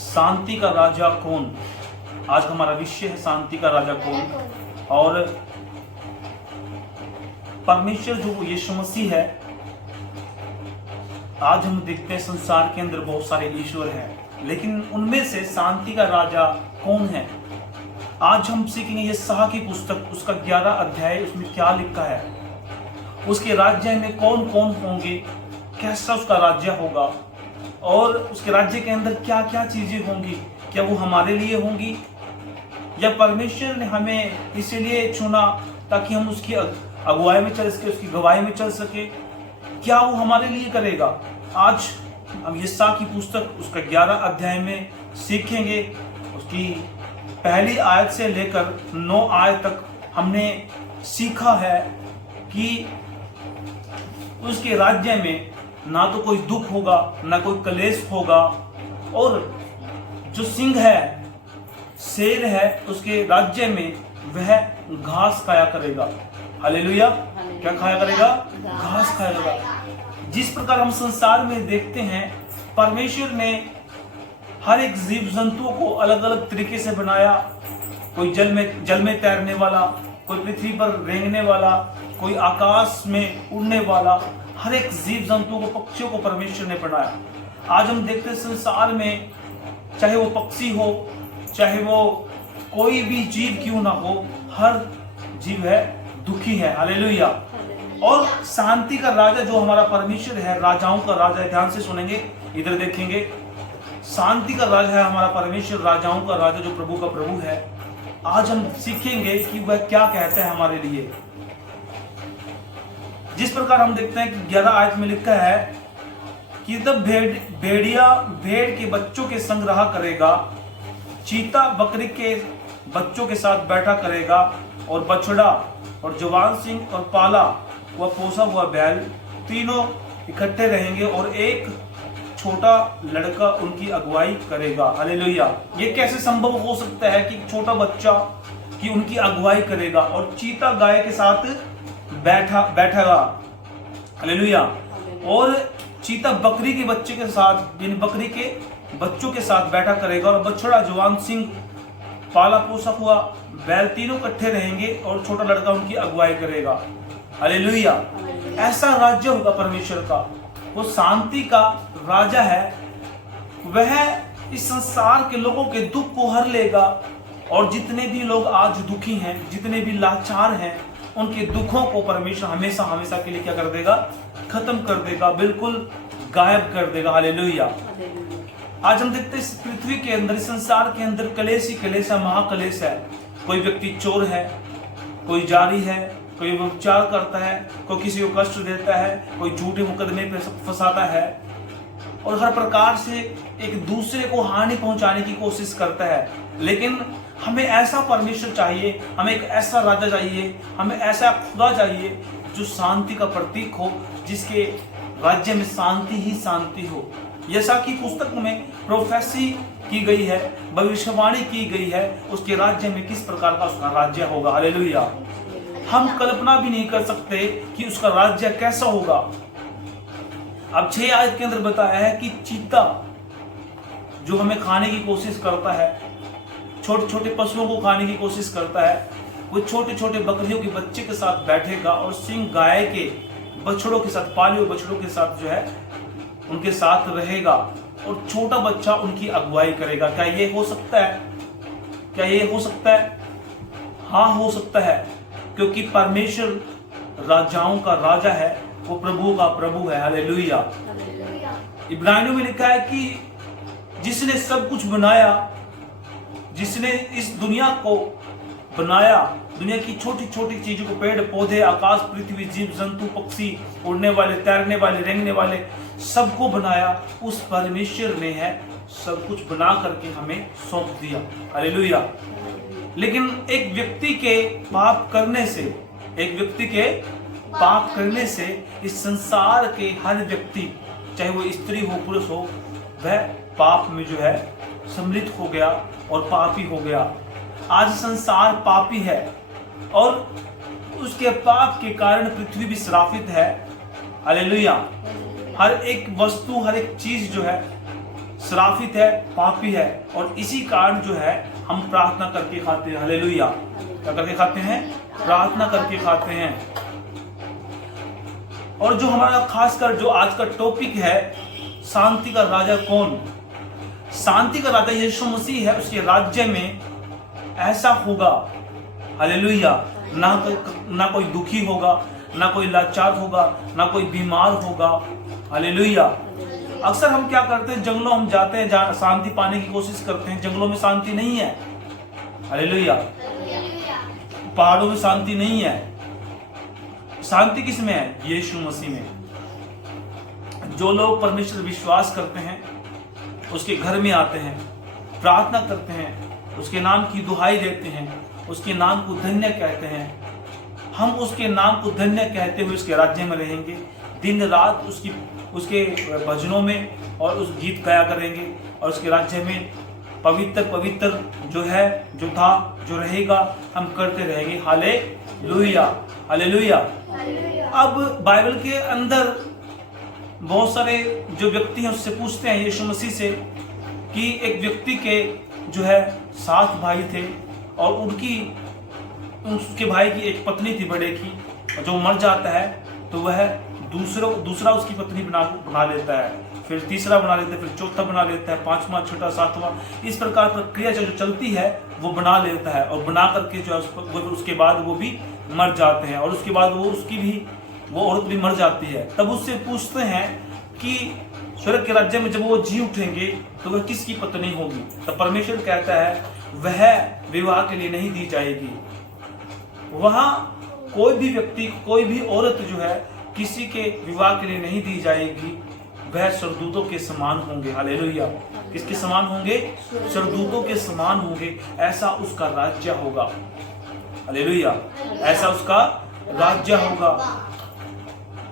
शांति का राजा कौन। आज हमारा विषय है शांति का राजा कौन। और परमेश्वर जो यीशु मसीह है, आज हम देखते हैं संसार के अंदर बहुत सारे ईश्वर हैं, लेकिन उनमें से शांति का राजा कौन है। आज हम सीखेंगे यशायाह की पुस्तक, उसका 11 अध्याय, उसमें क्या लिखा है, उसके राज्य में कौन कौन होंगे, कैसा उसका राज्य होगा और उसके राज्य के अंदर क्या क्या चीजें होंगी। क्या वो हमारे लिए होंगी या परमेश्वर ने हमें इसीलिए चुना ताकि हम उसकी अगुवाई में चल सके, उसकी गवाही में चल सके। क्या वो हमारे लिए करेगा। आज हम यशायाह की पुस्तक उसका 11 अध्याय में सीखेंगे। उसकी पहली आयत से लेकर 9 आयत तक हमने सीखा है कि उसके राज्य में ना तो कोई दुख होगा, ना कोई कलेश होगा, और जो सिंह है, शेर है, उसके राज्य में वह घास खाया करेगा। हालेलुया। क्या खाया करेगा? घास खाया करेगा। जिस प्रकार हम संसार में देखते हैं, परमेश्वर ने हर एक जीव जंतुओं को अलग अलग तरीके से बनाया। कोई जल में तैरने वाला, कोई पृथ्वी पर रेंगने वाला, कोई आकाश में उड़ने वाला। हर एक जीव जंतुओं को, पक्षियों को परमेश्वर ने बनाया। आज हम देखते हैं संसार में, चाहे वो पक्षी हो, चाहे वो कोई भी जीव क्यों ना हो, हर जीव है दुखी है। हालेलुया। और शांति का राजा जो हमारा परमेश्वर है, राजाओं का राजा है। ध्यान से सुनेंगे, इधर देखेंगे। शांति का राजा है हमारा परमेश्वर, राजाओं का राजा जो प्रभु का प्रभु है। आज हम सीखेंगे कि वह क्या कहता है हमारे लिए। जिस प्रकार हम देखते हैं कि 11 आयत में लिखा है कि तब भेड़िया भेड़ के बच्चों के संग रहा करेगा, चीता बकरी के बच्चों के साथ बैठा करेगा, और बछड़ा और जवान सिंह और पाला व पोसा हुआ बैल तीनों इकट्ठे रहेंगे, और एक छोटा लड़का उनकी अगुवाई करेगा। हालेलुया। ये कैसे संभव हो सकता है कि छोटा बच्चा की उनकी अगुवाई करेगा और चीता गाय के साथ बैठेगा। हालेलुया। और चीता बकरी के बच्चे के साथ, बकरी के बच्चों के साथ बैठा करेगा, और बछड़ा, जवान सिंह, पाला पोसा हुआ बैल तीनों इकट्ठे रहेंगे, और छोटा लड़का उनकी अगुवाई करेगा। हालेलुया। ऐसा राज्य होगा परमेश्वर का। वो शांति का राजा है। वह इस संसार के लोगों के दुख को हर लेगा, और जितने भी लोग आज दुखी हैं, जितने भी लाचार हैं, उनके दुखों को परमेश्वर हमेशा हमेशा के लिए क्या कर देगा? खत्म कर देगा, बिल्कुल गायब कर देगा। हालेलुया। आज हम देखते हैं इस पृथ्वी के अंदर, इस संसार के अंदर कलेश ही कलेश है, महाकलेश है। कोई व्यक्ति चोर है, कोई जारी है, कोई व्यभिचार करता है, कोई किसी को कष्ट देता है, कोई झूठे मुकदमे पे फंसाता है, और हर प्रकार से एक दूसरे को हानि पहुंचाने की कोशिश करता है। लेकिन हमें ऐसा परमेश्वर चाहिए, हमें एक ऐसा राजा चाहिए, हमें ऐसा खुदा चाहिए जो शांति का प्रतीक हो, जिसके राज्य में शांति ही शांति हो। यशायाह की पुस्तक में प्रोफेसी की गई है, भविष्यवाणी की गई है, उसके राज्य में किस प्रकार का उसका राज्य होगा। हालेलुया। हम कल्पना भी नहीं कर सकते कि उसका राज्य कैसा होगा। अब 6 आयत के अंदर बताया है कि चीता जो हमें खाने की कोशिश करता है, छोटे छोटे पशुओं को खाने की कोशिश करता है, वो छोटे छोटे बकरियों के बच्चे के साथ बैठेगा, और सिंह गाय के बछड़ों के साथ, पाले हुए बछड़ों के साथ जो है उनके साथ रहेगा, और छोटा बच्चा उनकी अगुवाई करेगा। क्या ये हो सकता है? क्या ये हो सकता है? हाँ, हो सकता है, क्योंकि परमेश्वर राजाओं का राजा है, वो प्रभु का प्रभु है। हालेलुया। इब्रानियों में लिखा है कि जिसने सब कुछ बनाया, जिसने इस दुनिया को बनाया, दुनिया की छोटी छोटी चीजों को, पेड़ पौधे, आकाश, पृथ्वी, जीव जंतु, पक्षी, उड़ने वाले, तैरने वाले, रेंगने वाले, सबको बनाया, उस परमेश्वर ने है सब कुछ बना करके हमें सौंप दिया। हालेलुया। लेकिन एक व्यक्ति के पाप करने से, एक व्यक्ति के पाप करने से इस संसार के हर व्यक्ति, चाहे वो स्त्री हो, पुरुष हो, वह पाप में जो है सम्मिलित हो गया और पापी हो गया। आज संसार पापी है, और उसके पाप के कारण पृथ्वी भी श्रापित है। हालेलुया। हर एक वस्तु, हर एक चीज जो है श्रापित है, पापी है, और इसी कारण जो है हम प्रार्थना करके खाते हैं। हालेलुया। क्या करके खाते हैं? प्रार्थना करके खाते हैं। और जो हमारा खासकर जो आज का टॉपिक है, शांति का राजा कौन? शांति का राजा यीशु मसीह है। उसके राज्य में ऐसा होगा, हालेलुया, ना कोई दुखी होगा, ना कोई लाचार होगा, ना कोई बीमार होगा। हालेलुया। अक्सर हम क्या करते हैं, जंगलों हम जाते हैं, जहाँ शांति पाने की कोशिश करते हैं, जंगलों में शांति नहीं है। हालेलुया। पहाड़ों में शांति नहीं है। शांति किस में है? यीशु मसीह में। जो लोग परमेश्वर विश्वास करते हैं, उसके घर में आते हैं, प्रार्थना करते हैं, उसके नाम की दुहाई देते हैं, उसके नाम को धन्य कहते हैं, हम उसके नाम को धन्य कहते हुए उसके राज्य में रहेंगे। दिन रात उसके भजनों में और उस गीत गाया करेंगे, और उसके राज्य में पवित्र पवित्र जो है, जो था, जो रहेगा, हम करते रहेंगे। Hallelujah, hallelujah. अब बाइबल के अंदर बहुत सारे जो व्यक्ति हैं उससे पूछते हैं यीशु मसीह से कि एक व्यक्ति के जो है 7 भाई थे, और उसके भाई की एक पत्नी थी बड़े की, जो मर जाता है तो वह दूसरा उसकी पत्नी बना लेता है, फिर तीसरा बना लेता है, फिर चौथा बना लेता है, 5वां, 6वां, 7वां, इस प्रकार प्रक्रिया जो चलती है वो बना लेता है, और बना करके जो है उसके बाद वो भी मर जाते हैं, और उसके बाद वो औरत भी मर जाती है। तब उससे पूछते हैं कि स्वर्ग के राज्य में जब वो जी उठेंगे तो वह किसकी पत्नी होगी? तब परमेश्वर कहता है वह विवाह के लिए नहीं दी जाएगी। वहां कोई भी व्यक्ति, कोई भी औरत जो है किसी के विवाह के लिए नहीं दी जाएगी। वह स्वर्गदूतों के समान होंगे। हालेलुया। किसके समान होंगे? स्वर्गदूतों के समान होंगे। ऐसा उसका राज्य होगा। हालेलुया। ऐसा उसका राज्य होगा।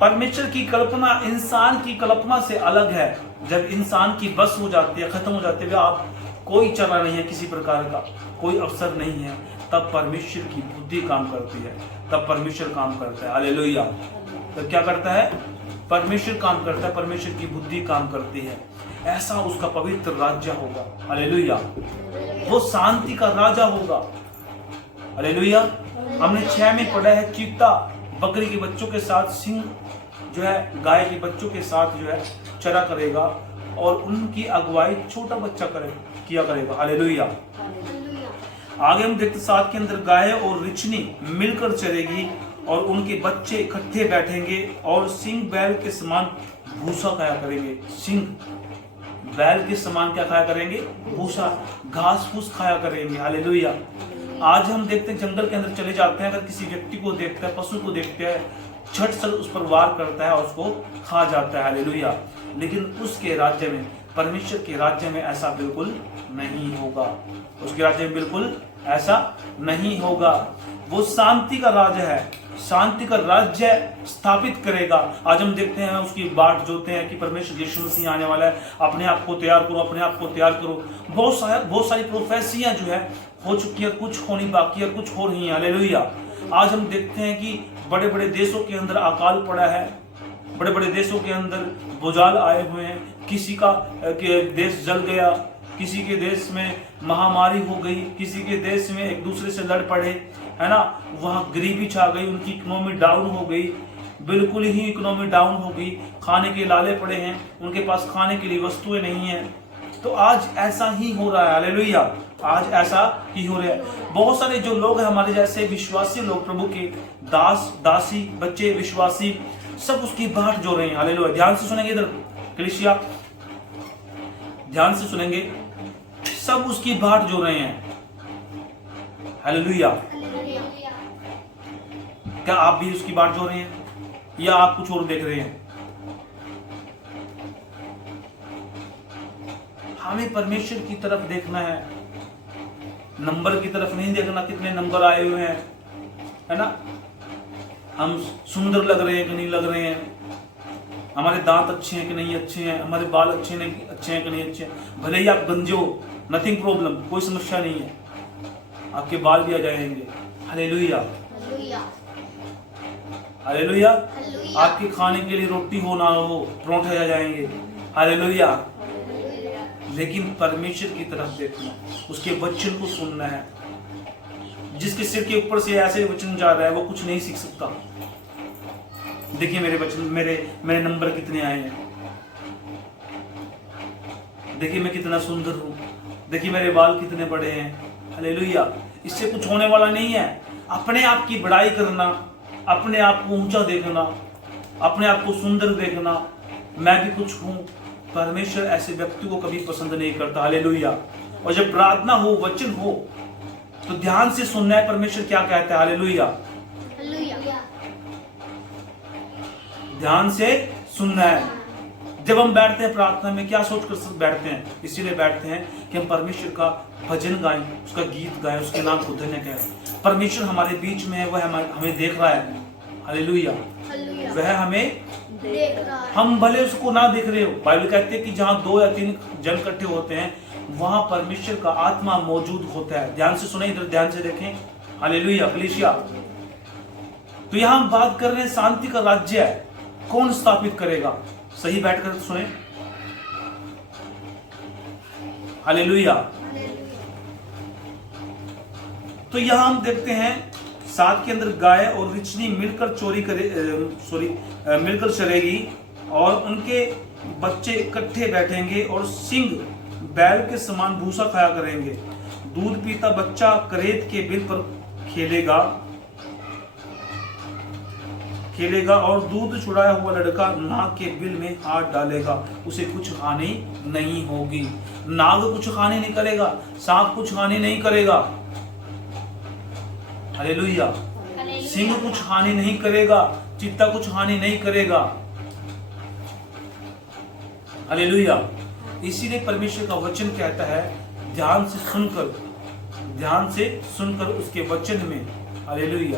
परमेश्वर की कल्पना इंसान की कल्पना से अलग है। जब इंसान की बस हो जाती है, खत्म हो जाती है, आप कोई चला नहीं है, किसी प्रकार का कोई अवसर नहीं है, तब परमेश्वर की बुद्धि काम करती है, तब परमेश्वर काम करता है। हालेलुया। तो क्या करता है? परमेश्वर काम करता है, परमेश्वर की बुद्धि काम करती है। ऐसा उसका पवित्र राज्य होगा। हालेलुया। वो शांति का राजा होगा। हालेलुया। हमने 6 में पढ़ा है, चीता बकरी के बच्चों के साथ, सिंह जो है गाय के बच्चों के साथ जो है चरा करेगा, और उनकी अगुवाई छोटा बच्चा किया करेगा। हालेलुया। आगे हम देखते 7 के अंदर, गाय और रिछनी मिलकर चलेगी, और उनके बच्चे इकट्ठे बैठेंगे, और सिंह बैल के समान भूसा खाया करेंगे। सिंह बैल के समान क्या खाया करेंगे? भूसा, घास फूस खाया करेंगे। हालेलुया। आज हम देखते हैं जंगल के अंदर चले जाते हैं, अगर किसी व्यक्ति को देखते हैं, पशु को देखते हैं, झट से उस पर वार करता है और उसको खा जाता है। हालेलुया। लेकिन उसके राज्य में, परमेश्वर के राज्य में ऐसा बिल्कुल नहीं होगा। उसके राज्य में बिल्कुल ऐसा नहीं होगा। वो शांति का राज्य है, शांति का राज्य स्थापित करेगा। आज हम देखते हैं, उसकी बाट जोते हैं कि परमेश्वर यीशु मसीह आने वाला है, अपने आप को तैयार करो, अपने आप को तैयार करो। बहुत सारी प्रोफेसियां जो है हो चुकी है, कुछ होनी बाकी है, कुछ हो रही है। हालेलुया। आज हम देखते हैं कि बड़े बड़े देशों के अंदर अकाल पड़ा है, बड़े बड़े देशों के अंदर भूचाल आए हुए हैं, किसी का देश जल गया, किसी के देश में महामारी हो गई, किसी के देश में एक दूसरे से लड़ पड़े, है ना, वहां गरीबी छा गई, उनकी इकोनॉमी डाउन हो गई, बिल्कुल ही इकोनॉमी डाउन हो गई, खाने के लाले पड़े हैं, उनके पास खाने के लिए वस्तुएं नहीं है। तो आज ऐसा ही हो रहा है। हालेलुया। आज ऐसा ही हो रहा है। बहुत सारे जो लोग हैं हमारे जैसे विश्वासी लोग, प्रभु के दास दासी, बच्चे विश्वासी, सब उसकी बाट जो रहे हैं। हालेलुया। ध्यान से सुनेंगे, इधर कलीसिया ध्यान से सुनेंगे, सब उसकी बाट जो रहे हैं। हालेलुया। क्या आप भी उसकी बाट जो रहे हैं, या आप कुछ और देख रहे हैं? हमें परमेश्वर की तरफ देखना है, नंबर की तरफ नहीं देखना, कितने नंबर आए हुए हैं, है ना, हम सुंदर लग रहे हैं कि नहीं लग रहे हैं, हमारे दांत अच्छे हैं कि नहीं अच्छे हैं, हमारे बाल अच्छे हैं कि नहीं अच्छे हैं। भले ही आप गंजे हो, नथिंग प्रॉब्लम, कोई समस्या नहीं है, आपके बाल भी आ जाएंगे। हालेलुया। हालेलुया। आपके खाने के लिए रोटी हो ना हो, परोंठे आ जाएंगे। हालेलुया। लेकिन परमेश्वर की तरफ देखना, उसके वचन को सुनना है। जिसके सिर के ऊपर से ऐसे वचन जा रहा है वो कुछ नहीं सीख सकता। देखिए मेरे वचन, मेरे नंबर कितने आए हैं, देखिए मैं कितना सुंदर हूं, देखिए मेरे बाल कितने बड़े हैं। हालेलुया। इससे कुछ होने वाला नहीं है। अपने आप की बड़ाई करना, अपने आप को ऊंचा देखना, अपने आप को सुंदर देखना, मैं भी कुछ हूं, परमेश्वर ऐसे व्यक्ति को कभी पसंद नहीं करता। हालेलुया। और जब प्रार्थना हो, वचन हो, तो ध्यान से सुनना है परमेश्वर क्या कहता है। हालेलुया। ध्यान से सुनना है। जब हम बैठते हैं प्रार्थना में क्या सोचकर बैठते हैं? इसीलिए बैठते हैं कि हम परमेश्वर का भजन गाएं, उसका गीत गाएं, उसके नाम को धन्य कहें। परमेश्वर हमारे बीच में है, वह हमें देख रहा है। हालेलुया। वह हमें देख रहा है। हम भले उसको ना देख रहे हो, बाइबल कहती है कि जहां 2 या 3 जन इकट्ठे होते हैं वहां परमेश्वर का आत्मा मौजूद होता है। ध्यान से सुने, इधर ध्यान से देखें। हालेलुया। कलीसिया, तो यहां हम बात कर रहे हैं शांति का राज्य है, कौन स्थापित करेगा? सही बैठकर सुने। हालेलुया। तो यहां हम देखते हैं 7 के अंदर गाय और रिचनी मिलकर मिलकर चलेगी और उनके बच्चे इकट्ठे बैठेंगे और सिंह बैल के समान भूसा खाया करेंगे। दूध पीता बच्चा करेत के बिल पर खेलेगा और दूध छुड़ाया हुआ लड़का नाग के बिल में हाथ डालेगा, उसे कुछ हानि नहीं होगी। नाग कुछ हानि नहीं करेगा, सांप कुछ हानि नहीं करेगा। हालेलुया। सिंह कुछ हानि नहीं करेगा, चीता कुछ हानि नहीं करेगा। हालेलुया। इसीलिए परमेश्वर का वचन कहता है ध्यान से सुनकर उसके वचन में। हालेलुया।